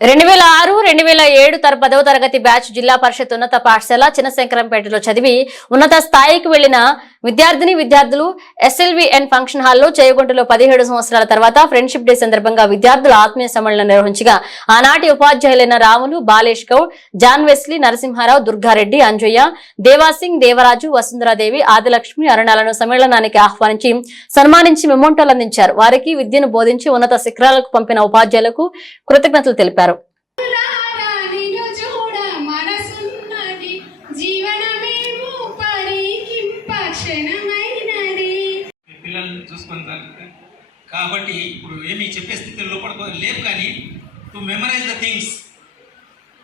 2006-2007 10వ తరగతి బ్యాచ్ జిల్లా పరిషత్ ఉన్నత పాఠశాల చిన్నశంకరంపేటలో చదివి ఉన్నత స్థాయికి వెళ్లిన విద్యార్థులు SLVN ఫంక్షన్ హాల్లో చేయగుంటలో 17 సంవత్సరాల తర్వాత ఫ్రెండ్షిప్ డే సందర్భంగా విద్యార్థుల ఆత్మీయ సమ్మేళనం నిర్వహించగా ఆనాటి ఉపాధ్యాయులైన రాములు, బాలేష్ గౌడ్, జాన్ వెస్లీ, నరసింహారావు, దుర్గారెడ్డి, అంజయ్య, దేవాసింగ్, దేవరాజు, వసుంధరాదేవి, ఆదిలక్ష్మి, అరుణాలను సమ్మేళనానికి ఆహ్వానించి సన్మానించి మెమోంటోలు అందించారు. వారికి విద్యను బోధించి ఉన్నత శిఖరాలకు పంపిన ఉపాధ్యాయులకు కృతజ్ఞతలు తెలిపారు. పిల్లల్ని చూసుకుంటారు కాబట్టి ఇప్పుడు ఏమి చెప్పే స్థితిలో లోపల లేవు, కానీ టు మెమరైజ్ ద థింగ్స్,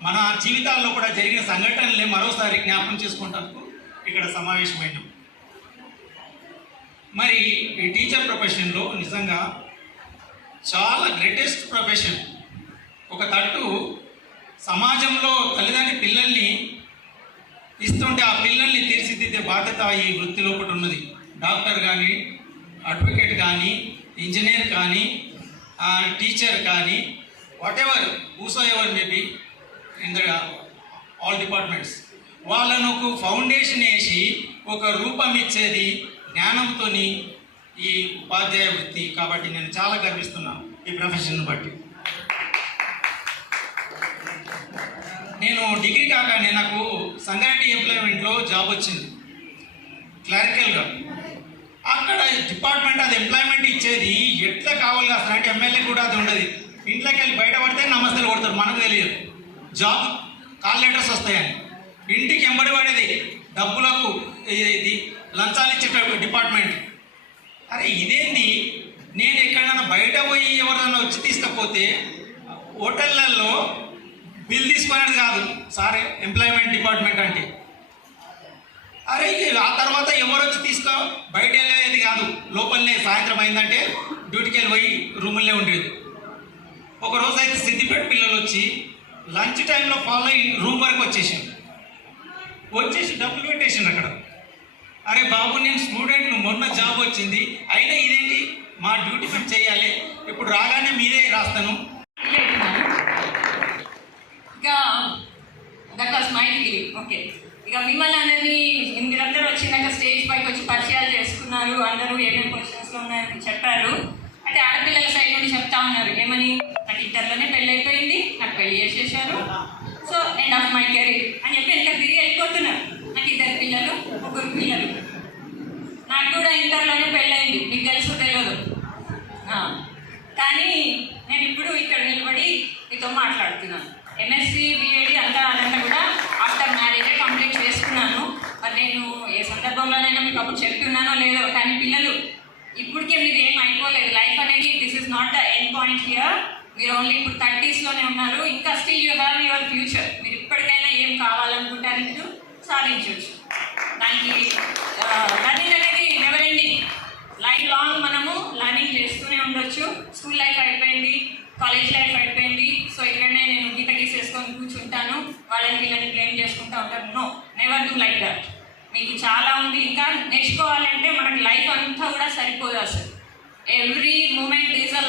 మన జీవితాల్లో కూడా జరిగిన సంఘటనలే మరోసారి జ్ఞాపకం చేసుకుంటానికి ఇక్కడ సమావేశమైనాం. మరి ఈ టీచర్ ప్రొఫెషన్లో నిజంగా చాలా గ్రేటెస్ట్ ప్రొఫెషన్. ఒక తట్టు సమాజంలో తల్లిదండ్రి పిల్లల్ని ఇస్తుంటే ఆ పిల్లల్ని తీర్చిదిద్దే బాధ్యత ఈ వృత్తిలో ఒకటి ఉన్నది. డాక్టర్ కానీ, అడ్వకేట్ కానీ, ఇంజనీర్ కానీ, టీచర్ కానీ, what ever whoso ever maybe in the all departments, వాళ్ళను ఒక ఫౌండేషన్ వేసి ఒక రూపం ఇచ్చేది జ్ఞానంతో ఈ ఉపాధ్యాయ వృత్తి. కాబట్టి నేను చాలా గర్విస్తున్నాను ఈ ప్రొఫెషన్ బట్టి. నేను డిగ్రీ కాగానే నాకు సంగారెడ్డి ఎంప్లాయ్మెంట్లో జాబ్ వచ్చింది క్లరికల్గా. అక్కడ డిపార్ట్మెంట్ అది ఎంప్లాయ్మెంట్ ఇచ్చేది ఎట్లా కావాలి అసలు అంటే ఎమ్మెల్యే కూడా అది ఉండదు. ఇంట్లోకి వెళ్ళి బయట పడితే నమస్తేలు కొడతారు, మనకు తెలియదు. జాబ్ కాల్ లెటర్స్ వస్తాయని ఇంటికి ఎంబడి పడేది డబ్బులకు ఇది లంచాలు ఇచ్చే డిపార్ట్మెంట్. అరే ఇదేంది, నేను ఎక్కడైనా బయట పోయి ఎవరైనా వచ్చి తీసుకపోతే హోటళ్ళల్లో బిల్ తీసుకునేది కాదు సార్ ఎంప్లాయ్మెంట్ డిపార్ట్మెంట్ అంటే. అరే ఆ తర్వాత ఎవరు వచ్చి తీసుకో బయట వెళ్ళేది కాదు, లోపలనే సాయంత్రం అయిందంటే డ్యూటీకి వెళ్ళి పోయి రూములనే ఉండేది. ఒకరోజు అయితే సిద్దిపేట పిల్లలు వచ్చి లంచ్ టైంలో ఫాలో అయ్యి రూమ్ వరకు వచ్చేసి డబ్బులు పెట్టేసిండు అక్కడ. అరే బాబు నేను స్టూడెంట్, మొన్న జాబ్ వచ్చింది, అయినా ఇదేంటి మా డ్యూటీ మేము చేయాలి, ఇప్పుడు రాగానే మీరే రాస్తాను. That was my feeling. Okay, ఇక మిమ్మల్ని అందరినీ మీరందరూ వచ్చినాక స్టేజ్ పైకి వచ్చి పరిచయాలు చేసుకున్నారు. అందరూ ఏమేమి క్వశ్చన్స్లో ఉన్నాయని చెప్పారు. అంటే ఆడపిల్లల సైడ్ నుండి చెప్తా ఉన్నారు ఏమని, నాకు ఇంటర్లోనే పెళ్ళి అయిపోయింది, నాకు పెళ్లి చేసేసారు, so end of my career అని చెప్పి ఎంత తిరిగి వెళ్ళిపోతున్నారు. నాకు 2 పిల్లలు, 3 పిల్లలు. నాకు కూడా ఇంటర్లోనే పెళ్ళయింది, మీకు తెలుసు తెలియదు. కానీ నేను ఇప్పుడు ఇక్కడ నిలబడి మీతో మాట్లాడుతున్నాను. MSc BEd అదంతా కూడా ఆఫ్టర్ మ్యారేజే కంప్లీట్ చేసుకున్నాను. మరి నేను ఏ సందర్భంలోనైనా మీకు అప్పుడు చెప్తున్నానో లేదో, కానీ పిల్లలు ఇప్పటికే మీరు ఏం అయిపోలేదు. లైఫ్ అనేది this is not the end point here. మీరు ఓన్లీ ఇప్పుడు 30sలోనే ఉన్నారు, ఇంకా still you have your future. మీరు ఇప్పటికైనా ఏం కావాలనుకుంటారు మీరు సాధించవచ్చు. దానికి లర్నింగ్ అనేది నెవర్ ఎండింగ్, లైఫ్ లాంగ్ మనము లర్నింగ్ చేస్తూనే ఉండొచ్చు. స్కూల్ లైఫ్ అయిపోయింది, కాలేజ్ లైఫ్ అయిపోయింది, సో ఇక్కడనే నేను గీత గీసేసుకొని కూర్చుంటాను, వాళ్ళని వీళ్ళని బ్లేమ్ చేసుకుంటూ ఉంటాను. No, never do like that. మీకు చాలా ఉంది ఇంకా నేర్చుకోవాలంటే. మనకి లైఫ్ అంతా కూడా సరిపోదు అసలు. Every moment is a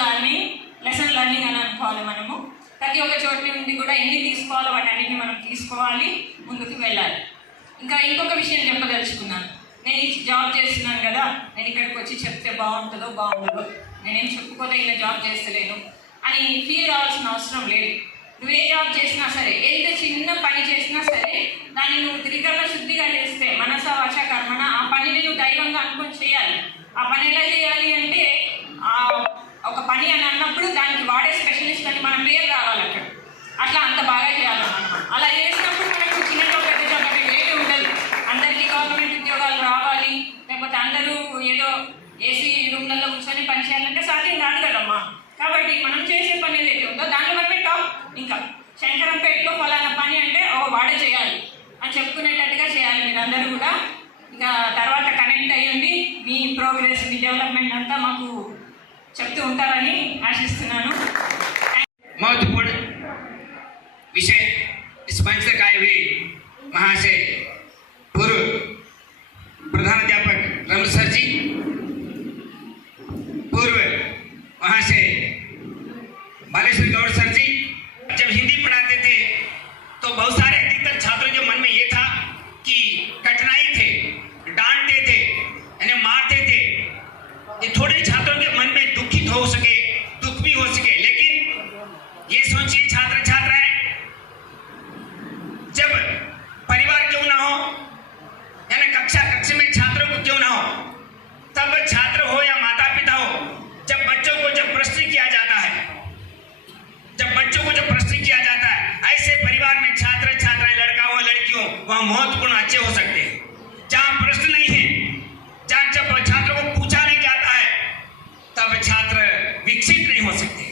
lesson learning అని అనుకోవాలి మనము. ప్రతి ఒక్క చోటు నుండి కూడా ఎన్ని తీసుకోవాలో వాటన్నిటిని మనం తీసుకోవాలి, ముందుకు వెళ్ళాలి. ఇంకా ఇంకొక విషయం చెప్పదలుచుకున్నాను. నేను ఈ జాబ్ చేస్తున్నాను కదా, నేను ఇక్కడికి వచ్చి చెప్తే బాగుంటుందో బాగుంటుందో, నేనేం చెప్పుకోతే ఇలా జాబ్ చేస్తలేను అని ఫీల్ కావాల్సిన అవసరం లేదు. నువ్వు ఏ జాబ్ చేసినా సరే, ఎంత చిన్న పని చేసినా సరే, దాన్ని నువ్వు త్రికరణ శుద్ధిగా చేస్తే మనస వాచ కర్మణ ఆ పనిని నువ్వు దైవంగా అనుకొని చేయాలి. ఆ పని ఎలా చేయాలి అంటే, ఒక పని అని అన్నప్పుడు దానికి వాడే స్పెషలిస్ట్ అని మన పేరు రావాలి అక్కడ. అట్లా అంత బాగా చేయాలన్నమాట. అలా చేసినప్పుడు మనకు చిన్న జాబ్ పెద్ద జాబ్ అంటే ఏమీ ఉండదు. అందరికీ గవర్నమెంట్ ఉద్యోగాలు రావాలి, లేకపోతే అందరూ ఏదో ఏసీ రూమ్లలో కూర్చొని పని చేయాలంటే సాధ్యం కాదు కదమ్మా. కాబట్టి మనం చేసే పని ఏదైతే ఉందో దాంట్లో మనమే టాప్. ఇంకా శంకరంపేటలో ఫలానా పని అంటే వాడే చేయాలి అని చెప్పుకునేటట్టుగా చేయాలి మీరందరూ కూడా. ఇంకా తర్వాత కనెక్ట్ అయ్యండి, మీ ప్రోగ్రెస్, మీ డెవలప్మెంట్ అంతా మాకు చెప్తూ ఉంటారని ఆశిస్తున్నాను. महत्वपूर्ण विषय इस मंच तक आए हुए महाशय पूर्व प्रधानाध्यापक रमन सर जी, पूर्व महाशय बालेश्वर गौड़ सर जी, जब तो बहुत सारे अधिकतर छात्रों के मन में ये था कि कठिनाई थे, डांटते थे, यानी मारते थे। ये थोड़े छात्रों के मन में दुखित हो सके, दुख भी हो सके, लेकिन ये सोचिए छात्र छात्राएं, जब परिवार क्यों ना हो, यानी कक्षा में छात्रों को क्यों ना हो, तब छात्र हो या माता पिता हो, जब बच्चों को जब प्रश्न किया जाता है, ऐसे परिवार में छात्र छात्राएं, लड़का हो लड़की हो, वह महत्वपूर्ण अच्छे हो सकते हैं। जहाँ प्रश्न नहीं है, जहाँ जब छात्रों को पूछा नहीं जाता है, तब छात्र विकसित नहीं हो सकते।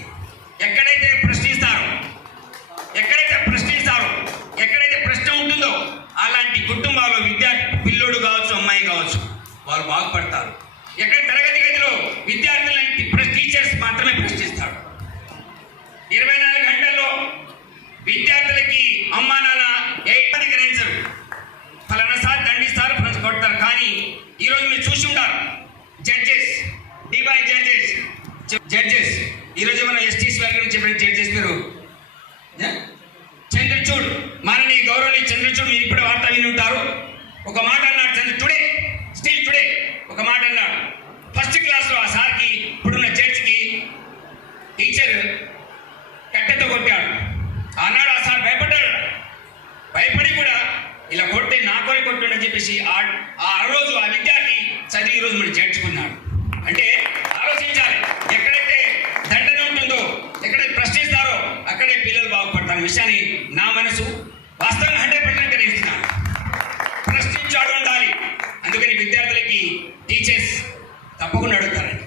ఎక్కడైతే ప్రశ్న ఉంటుందో అలాంటి కుటుంబాల్లో విద్యార్థి పిల్లోడు కావచ్చు, అమ్మాయి కావచ్చు, వారు బాగుపడతారు. ఎక్కడ తరగతి గదిలో విద్యార్థులను టీచర్స్ మాత్రమే ప్రశ్నిస్తాడు. 24 గంటల్లో విద్యార్థులకి అమ్మా నాన్న ఏ ఇబ్బంది గ్రహించరు. ఫలానా సార్ దండిస్తారు, ఫ్రెండ్స్ కొడతారు. కానీ ఈరోజు మీరు చూసి ఉంటారు, జడ్జెస్ ఈరోజు మనం ఎస్టీసీ వారి గురించి చెప్పిన జడ్జెస్ పేరు చంద్రచూడ్, మాననీయ గౌరవనీయ చంద్రచూడ్. మీరు ఇప్పుడు వార్త విని ఉంటారు. ఒక మాట అన్నాడు స్టిల్ టుడే ఒక మాట అన్నాడు. ఫస్ట్ క్లాస్లో ఆ సార్కి, ఇప్పుడున్న జడ్జికి టీచర్ కట్టెతో కొట్టాడు. ఆనాడు ఆ సార్ భయపడి కూడా ఇలా కొడితే నా కొరి కొట్టుండని చెప్పేసి ఆ రోజు ఆ విద్యార్థి చదివి ఈరోజు మనం జడ్చుకున్నాడు. అంటే ఆలోచించాలి, ఎక్కడైతే దండన ఉంటుందో, ఎక్కడైతే ప్రశ్నిస్తారో అక్కడే పిల్లలు బాగుపడతారు విషయాన్ని నా మనసు వాస్తవంగా 100% గ్రహిస్తున్నాను. ప్రశ్నించాడు ఉండాలి. అందుకని విద్యార్థులకి టీచర్స్ తప్పకుండా అడుగుతారండి.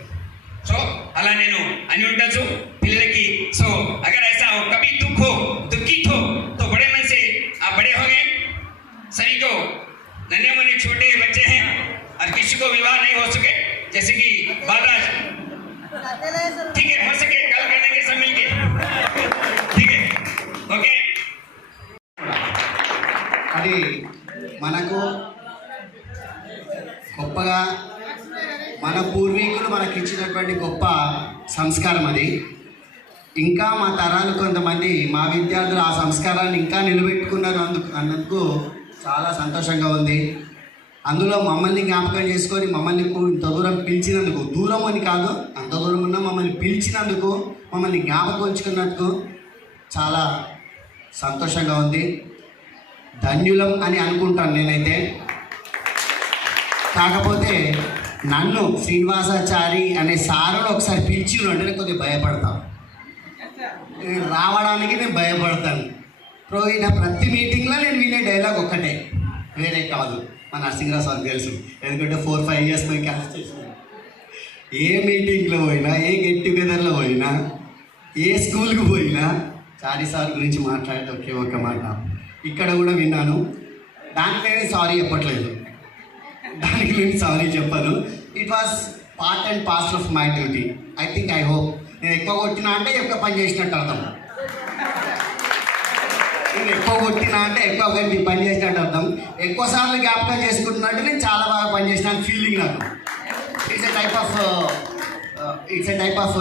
సో అలా నేను అని ఉండొచ్చు పిల్లలకి. సో అగర్ ऐसा हो कभी दुखित हो तो बड़े मन से आप बड़े हो गए. सभी को नन्हे मुन्ने छोटे बच्चे हैं और किसी को विवाह नहीं हो सके, जैसे कि बादाज, ठीक है, हो सके कल करेंगे सब मिलके, ठीक है, ओके. అది మనకు గొప్పగా మన పూర్వీకులు మనకి ఇచ్చినటువంటి గొప్ప సంస్కారం అది. ఇంకా మా తరాలు కొంతమంది మా విద్యార్థులు ఆ సంస్కారాన్ని ఇంకా నిలబెట్టుకున్నారు అన్నందుకు చాలా సంతోషంగా ఉంది. అందులో మమ్మల్ని జ్ఞాపకం చేసుకొని మమ్మల్ని ఇంత దూరం పిలిచినందుకు, దూరం అని కాదు, అంత దూరం ఉన్నా మమ్మల్ని పిలిచినందుకు, మమ్మల్ని జ్ఞాపకం ఉంచుకున్నందుకు చాలా సంతోషంగా ఉంది. ధన్యులం అని అనుకుంటాను నేనైతే. కాకపోతే నన్ను శ్రీనివాసాచారి అనే సారును ఒకసారి పిలిచిరు అంటే నేను కొద్దిగా భయపడతాను, రావడానికి నేను భయపడతాను. ప్రతి మీటింగ్లో నేను వినే డైలాగ్ ఒక్కటే, వేరే కాదు. మా నరసింహరావు సార్ తెలుసు, ఎందుకంటే 4-5 ఇయర్స్ మేము క్లాస్ చేసినాం. ఏ మీటింగ్లో పోయినా, ఏ గెట్ టుగెదర్లో పోయినా, ఏ స్కూల్కి పోయినా చారి సార్ గురించి మాట్లాడే ఒకే ఒక మాట ఇక్కడ కూడా విన్నాను. దానికి నేను సారీ చెప్పట్లేదు, దానికి నేను సారీ చెప్పాను. It was part and parcel of my duty. I hope నేను ఎక్కువ కొట్టినా అంటే ఎక్కువ పని చేసినట్టు అర్థం. నేను ఎక్కువ కొట్టినా అంటే ఎక్కువ గంట పని చేసినట్టు అర్థం. ఎక్కువసార్లు జ్ఞాపకం చేసుకుంటున్నట్టు నేను చాలా బాగా పనిచేసిన ఫీలింగ్ నాకు. ఇట్స్ ఎ టైప్ ఆఫ్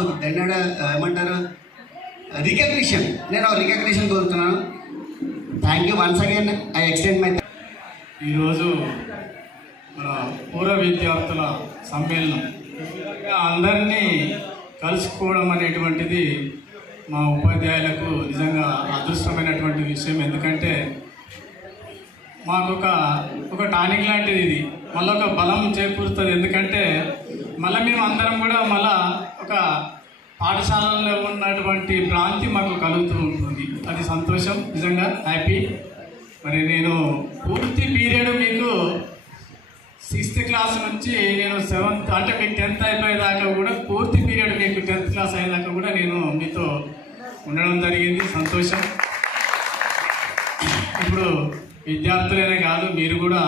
ఏమంటారు రికగ్నిషన్. నేను రికగ్నిషన్ కోరుతున్నాను. Thank you once again. I extend my. ఈరోజు మన పూర్వ విద్యార్థుల సమ్మేళనం, అందరినీ కలుసుకోవడం అనేటువంటిది మా ఉపాధ్యాయులకు నిజంగా అదృష్టమైనటువంటి విషయం. ఎందుకంటే మాకు ఒక టానిక్ లాంటిది ఇది, మళ్ళీ ఒక బలం చేకూరుతుంది. ఎందుకంటే మళ్ళీ మేము అందరం కూడా మళ్ళా ఒక పాఠశాలలో ఉన్నటువంటి భ్రాంతి మాకు కలుగుతూ ఉంటుంది. అది సంతోషం, నిజంగా హ్యాపీ. మరి నేను పూర్తి పీరియడ్ మీకు 6th క్లాస్ నుంచి నేను 7th అంటే మీకు 10th అయిపోయేదాకా కూడా పూర్తి పీరియడ్ మీకు 10th క్లాస్ అయ్యేదాకా కూడా నేను మీతో ఉండడం జరిగింది. సంతోషం. ఇప్పుడు విద్యార్థులనే కాదు, మీరు కూడా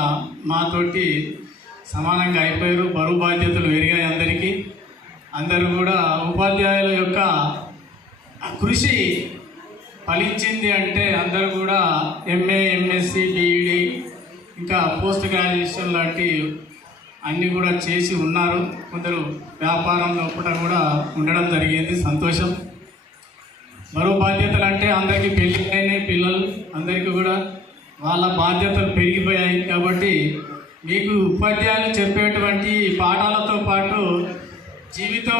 మాతోటి సమానంగా అయిపోయారు. బరువు బాధ్యతలు పెరిగాయి అందరికీ. అందరూ కూడా ఉపాధ్యాయుల యొక్క కృషి ఫలించింది అంటే అందరూ కూడా ఎంఏ, ఎంఎస్సి, బీఈడి, ఇంకా పోస్ట్ గ్రాడ్యుయేషన్ లాంటి అన్నీ కూడా చేసి ఉన్నారు. కొందరు వ్యాపారంలో కూడా ఉండడం జరిగింది. సంతోషం. బరువు బాధ్యతలు అంటే అందరికీ పెళ్ళి పిల్లలు అందరికీ కూడా వాళ్ళ బాధ్యతలు పెరిగిపోయాయి కాబట్టి మీకు ఉపాధ్యాయులు చెప్పేటువంటి పాఠాలతో పాటు జీవితం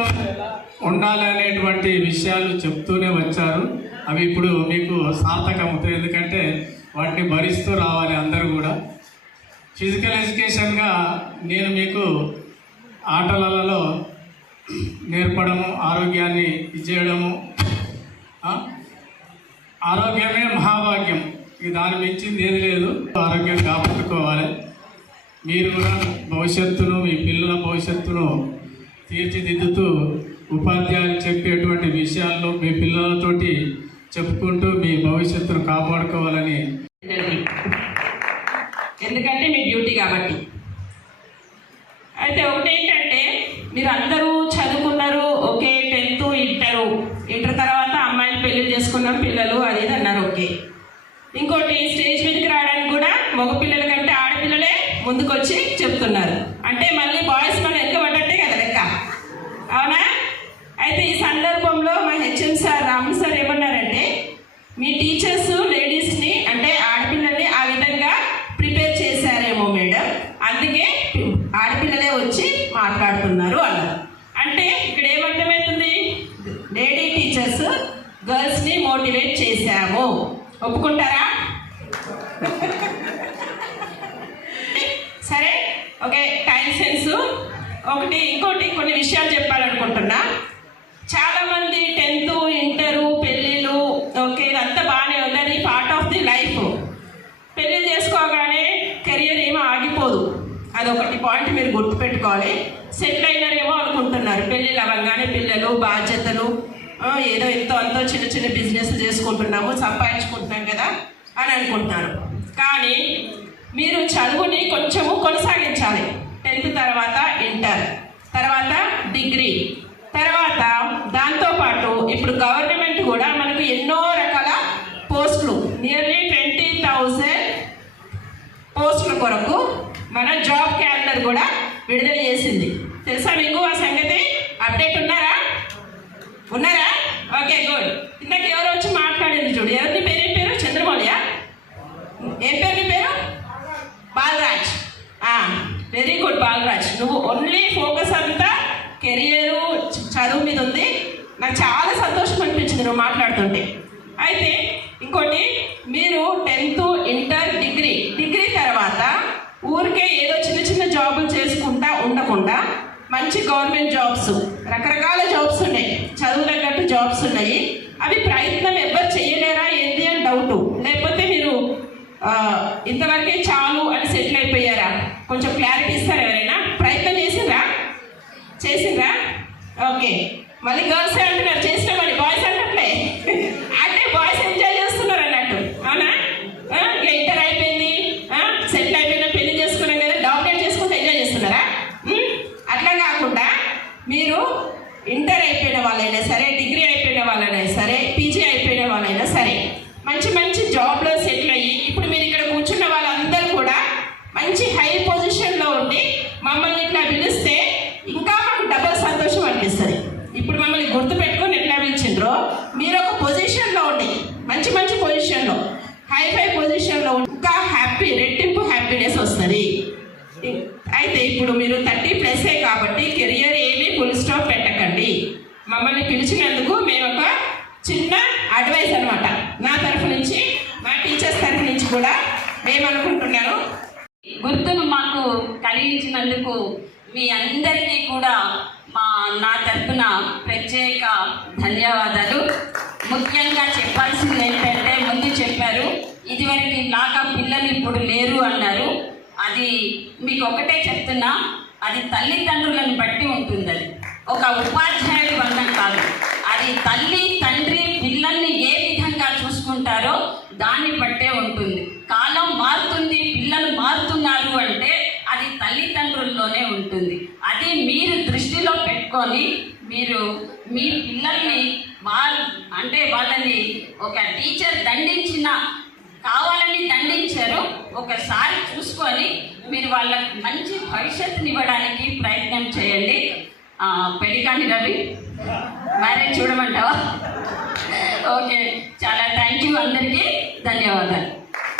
ఉండాలి అనేటువంటి విషయాలు చెప్తూనే వచ్చారు. అవి ఇప్పుడు మీకు సార్థకమవుతాయి. ఎందుకంటే వాటిని భరిస్తూ రావాలి అందరూ కూడా. ఫిజికల్ ఎడ్యుకేషన్గా నేను మీకు ఆటలలో నేర్పడము, ఆరోగ్యాన్ని ఇచ్చేయడము. ఆరోగ్యమే మహాభాగ్యం, ఇక దాన్ని మించింది ఏది లేదు. ఆరోగ్యం కాపాడుకోవాలి. మీరు కూడా భవిష్యత్తును, మీ పిల్లల భవిష్యత్తును తీర్చిదిద్దుతూ ఉపాధ్యాయులు చెప్పేటువంటి విషయాల్లో మీ పిల్లలతోటి చెప్పుకుంటూ మీ భవిష్యత్తును కాపాడుకోవాలని. ఎందుకంటే మీ డ్యూటీ కాబట్టి. అయితే ఒకటి ఏంటంటే, మీరు అందరూ చదువుకున్నారు, ఓకే, 10th ఇంటర్ తర్వాత అమ్మాయిలు పెళ్లి చేసుకున్నాం పిల్లలు అది ఇది అన్నారు, ఓకే. ఇంకోటి స్టేజ్ మీదకి రావడానికి కూడా మగ పిల్లల కంటే ఆడపిల్లలే ముందుకు వచ్చి చెప్తున్నారు. అంటే మళ్ళీ బాయ్స్ మనం వెనక పడ్డట్టే కదా లెక్క, అవునా? అయితే ఈ సందర్భంలో మా హెచ్ఎం సార్ రాము సార్ ఏమన్నారంటే, మీ టీచర్స్ లేడీస్ని అంటే ఆడపిల్లల్ని ఆ విధంగా ప్రిపేర్ చేశారేమో మేడం, అందుకే ఆడపిల్లలే వచ్చి మాట్లాడుతున్నారు అన్నారు. అంటే ఇక్కడ ఏమర్థమవుతుంది, లేడీ టీచర్స్ గర్ల్స్ని మోటివేట్ చేశాము. ఒప్పుకుంటారా? సరే, ఓకే. టైం సెన్స్ ఒకటి. ఇంకోటి కొన్ని విషయాలు చెప్పాలనుకుంటున్నా. చాలామంది 10th ఇంటరు పెళ్ళిళ్ళు, ఓకే, ఇదంతా బాగానే ఉంది, అది పార్ట్ ఆఫ్ ది లైఫ్. పెళ్ళి చేసుకోగానే కెరియర్ ఏమో ఆగిపోదు, అదొకటి పాయింట్ మీరు గుర్తుపెట్టుకోవాలి. సెటిల్ అయినారేమో అనుకుంటున్నారు, పెళ్ళిళ్ళు అవ్వగానే పిల్లలు, బాధ్యతలు, ఏదో ఎంతో అంతో చిన్న చిన్న బిజినెస్ చేసుకుంటున్నాము, సంపాదించుకుంటున్నాం కదా అని అనుకుంటున్నారు. కానీ మీరు చదువుని కొంచెము కొనసాగించాలి. 10th తర్వాత ఇంటర్, తర్వాత డిగ్రీ, తర్వాత దాంతోపాటు ఇప్పుడు గవర్నమెంట్ కూడా మనకు ఎన్నో రకాల పోస్టులు, నియర్లీ 20,000 పోస్టుల కొరకు మన జాబ్ క్యాలెండర్ కూడా విడుదల చేసింది. తెలుసా మీకు ఆ సంగతి? అప్డేట్ ఉన్నారా? Okay, good. ఇందాక ఎవరో వచ్చి మాట్లాడింది చూడు, ఎవరిని పేరు? ఏం పేరు? చంద్రమౌళియా? ఏం పేరు నీ పేరు? బాలరాజ్. Very good Balraj. నువ్వు ఓన్లీ ఫోకస్ అంతా కెరియరు, చదువు మీద ఉంది. నాకు చాలా సంతోషం అనిపించింది నువ్వు మాట్లాడుతుంటే. అయితే ఇంకోటి, మీరు 10th ఇంటర్ డిగ్రీ తర్వాత ఊరికే ఏదో చిన్న చిన్న జాబులు చేసుకుంటా ఉండకుండా మంచి గవర్నమెంట్ జాబ్స్, రకరకాల జాబ్స్ ఉన్నాయి, చదువు తగ్గట్టు జాబ్స్ ఉన్నాయి. అవి ప్రయత్నం ఎవరు చేయలేరా ఏంటి అని డౌటు. లేకపోతే మీరు ఇంతవరకే చాలు అని సెటిల్ అయిపోయారా? కొంచెం క్లారిటీ ఇస్తారా? ఎవరైనా ప్రయత్నం చేసిండ్రా? ఓకే. మళ్ళీ గర్ల్సే అంటున్నారు చేసినామని, బాయ్స్ అంటట్లే. అంటే బాయ్స్ ఎంజాయ్ చేస్తున్నారు అన్నట్టు, అవునా? ఇంటర్ అయిపోయింది, సెటిల్ అయిపోయినా, పెళ్లి చేసుకున్నాం కదా, డామినేట్ చేసుకుంటూ ఎంజాయ్ చేస్తున్నారా? అట్లా కాకుండా మీరు ఇంటర్ అయిపోయిన వాళ్ళైనా సరే, డిగ్రీ అయిపోయిన వాళ్ళైనా సరే, పీజీ అయిపోయిన వాళ్ళైనా సరే, మంచి మంచి జాబ్లో సెటిల్ అయ్యి ఇప్పుడు మీరు ఇక్కడ కూర్చున్న వాళ్ళందరూ కూడా మంచి హై పొజిషన్లో ఉండి మమ్మల్ని ఇట్లా పిలిస్తే ఇంకా మాకు డబల్ సంతోషం అనిపిస్తుంది. ఇప్పుడు మమ్మల్ని గుర్తుపెట్టుకొని ఎట్లా పిలిచిండ్రో, మీరు ఒక పొజిషన్లో ఉండి మంచి మంచి పొజిషన్లో, హై పొజిషన్లో ఇంకా హ్యాపీ, రెట్టింపు హ్యాపీనెస్ వస్తుంది. అయితే ఇప్పుడు మీరు 30+ కాబట్టి కెరియర్ ఏమీ ఫుల్ స్టాప్ పెట్టకండి. మమ్మల్ని పిలిచినందుకు మేము ఒక చిన్న అడ్వైస్ అనమాట, నా తరఫు నుంచి, మా టీచర్స్ తరఫు నుంచి కూడా మేమనుకుంటున్నాను. గుర్తును మాకు కలిగించినందుకు మీ అందరికీ కూడా నా తరఫున ప్రత్యేక ధన్యవాదాలు. ముఖ్యంగా చెప్పాల్సింది ఏంటంటే, ముందు చెప్పారు ఇదివరకు లాగా పిల్లలు ఇప్పుడు లేరు అన్నారు. అది మీకు ఒకటే చెప్తున్నా, అది తల్లిదండ్రులను బట్టి ఉంటుంది. అది ఒక ఉపాధ్యాయుడి వల్ల కాదు, అది తల్లి తండ్రి పిల్లల్ని ఏ విధంగా చూసుకుంటారో దాన్ని బట్టే ఉంటుంది. కాలం మారుతుంది, పిల్లలు మారుతున్నారు అంటే అది తల్లిదండ్రుల్లోనే ఉంటుంది. అది మీరు దృష్టిలో పెట్టుకొని మీరు మీ పిల్లల్ని వాళ్ళని ఒక టీచర్ కావాలని దండించారు, ఒకసారి చూసుకొని మీరు వాళ్ళకి మంచి భవిష్యత్తుని ఇవ్వడానికి ప్రయత్నం చేయండి. పెళ్ళికాని రవి, మ్యారేజ్ చూడమంటావా? ఓకే, చాలా థ్యాంక్ యూ అందరికీ. ధన్యవాదాలు.